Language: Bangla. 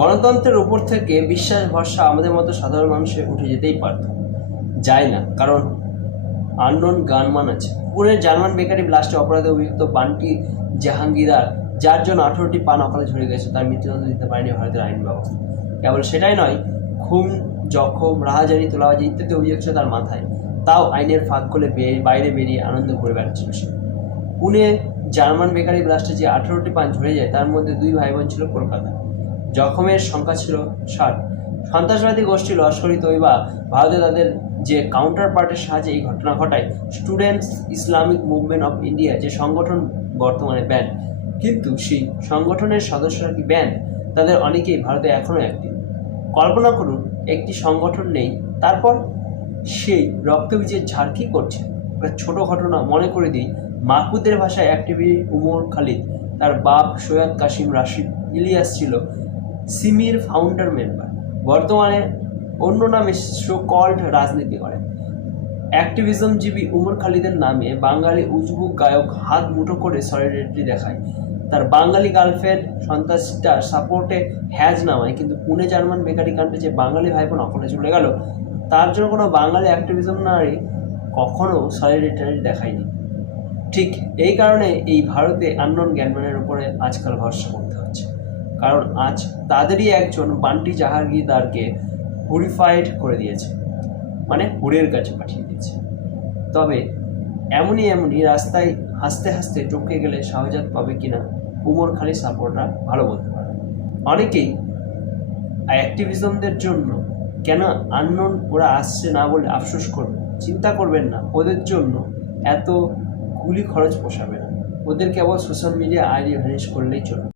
গণতন্ত্রের উপর থেকে বিশ্বাস, ভরসা আমাদের মতো সাধারণ মানুষের উঠে যেতেই পারত। যায় না, কারণ আননোন গানমান আছে। পুনের জার্মান বেকারি ব্লাস্টে অপরাধে অভিযুক্ত বান্টি জাহাঙ্গীরার যার জন্য আঠারোটি পান অকালে ঝরে গেছে, তার মৃত্যুদণ্ড দিতে পারেনি ভারতের আইন ব্যবস্থা। কেবল সেটাই নয়, খুন, জখম, রাহাজারি, তোলাবাজি ইত্যাদি অভিযোগ ছিল তার মাথায়। তাও আইনের ফাঁক বে- বাইরে বেরিয়ে আনন্দ করে বেড়াচ্ছিল সে। পুনে জার্মান বেকারি ব্লাস্টে যে আঠারোটি পান ঝরে যায়, তার মধ্যে দুই ভাই বোন ছিল কলকাতা জখমের সংখ্যা ছিল ষাট। সন্ত্রাসবাদী গোষ্ঠী লস্করি তৈবা ভারতে তাদের যে কাউন্টার পার্টের সাহায্যে এই ঘটনা ঘটায় students Islamic movement of India যে সংগঠন বর্তমানে ব্যান কিন্তু সেই সংগঠনের সদস্যরা কি ব্যান তাদের অনেকেই ভারতে এখনও অ্যাক্টিভ কল্পনা করুন, একটি সংগঠন নেই, তারপর সেই রক্তবীজের ঝাড়কি করছে? একটা ছোট ঘটনা মনে করে দিই মাহফুদের ভাষায় অ্যাক্টিভি উমর খালিদ, তার বাপ সৈয়দ কাশিম রাশিদ ইলিয়াস ছিল। সিমির ফাউন্ডার মেম্বার বর্তমানে অন্য নামে শো কল্ড রাজনীতি করেন অ্যাক্টিভিজমজীবী উমর খালিদের নামে বাঙালি উজবুক গায়ক হাত মুঠো করে সলিডারিটি দেখায়। তার বাঙালি গার্লফ্রেন্ড সন্ত্রাসীটার সাপোর্টে হ্যাজ নামায়, কিন্তু পুনে জার্মান বেকারি কাণ্ডে যে বাঙালি ভাই বোন অকলে চলে গেল, তার জন্য কোনো বাঙালি অ্যাক্টিভিজম নারী কখনো সলিডারিটি দেখায়নি। ঠিক এই কারণে এই ভারতে আননোন জ্ঞানমানের উপরে আজকাল ভরসা করতে কারণ আজ তাদেরই একজন বান্টি জাহাঙ্গীরদারকে হুরিফাইড করে দিয়েছে। মানে হুরের কাছে পাঠিয়ে দিয়েছে। তবে এমনই এমনই রাস্তায় হাসতে হাসতে টপকে গেলে শাহজাদ পাবে কিনা উমর খালি সাপোর্টরা ভালো বলতে পারে অনেকেই অ্যাক্টিভিজমদের জন্য কেন আননোন ওরা আসছে না বলে আফসোস করবে? চিন্তা করবেন না, ওদের জন্য এত গুলি খরচ পোষাবে না। ওদের কেবল সোশ্যাল মিডিয়া আইডি ভ্যানিশ করলেই চলবে।